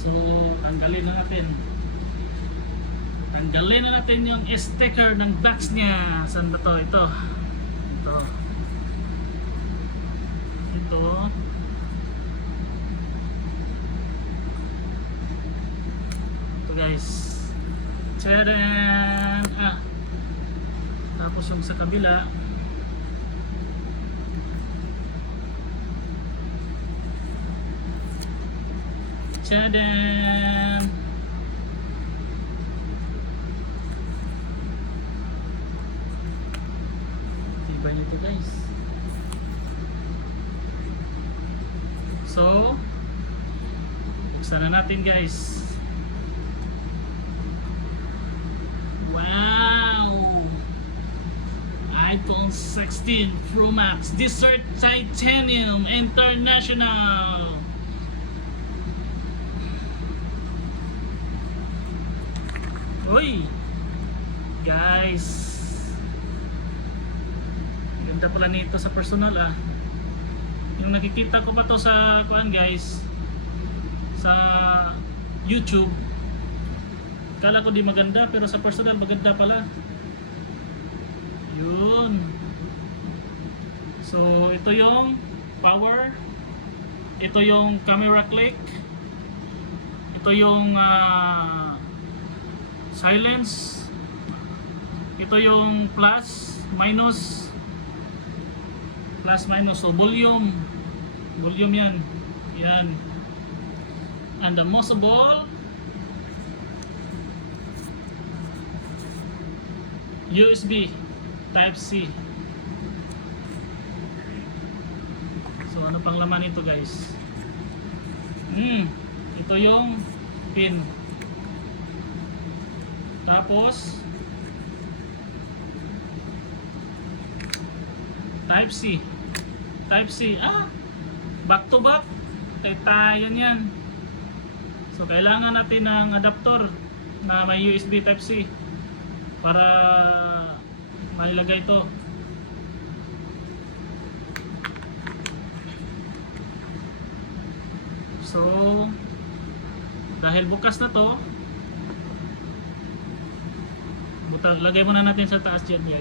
So, tanggalin na natin. Tanggalin na natin yung sticker ng box niya. Saan ba to? Ito. Ito. Ito. Ito guys. Tadaan! Tapos yung sa kabila. Tadaan! Tibay nito guys. So, buksan na natin guys. Wow! iPhone 16 Pro Max Desert Titanium International. Uy! Guys, ganda pala nito sa personal Yung nakikita ko pa to sa kuan guys, sa YouTube, kala ko di maganda, pero sa personal maganda pala. Yun. So ito yung power, ito yung camera click, ito yung silence, ito yung plus minus, so volume yan, and the most of all, USB Type C. So ano pang laman ito guys? Ito yung pin. Tapos Type C. Back to back. Tetayan yan. So kailangan natin ng adapter na may USB Type C para mailagay ito. So dahil bukas na to, lagay muna natin sa taas dyan.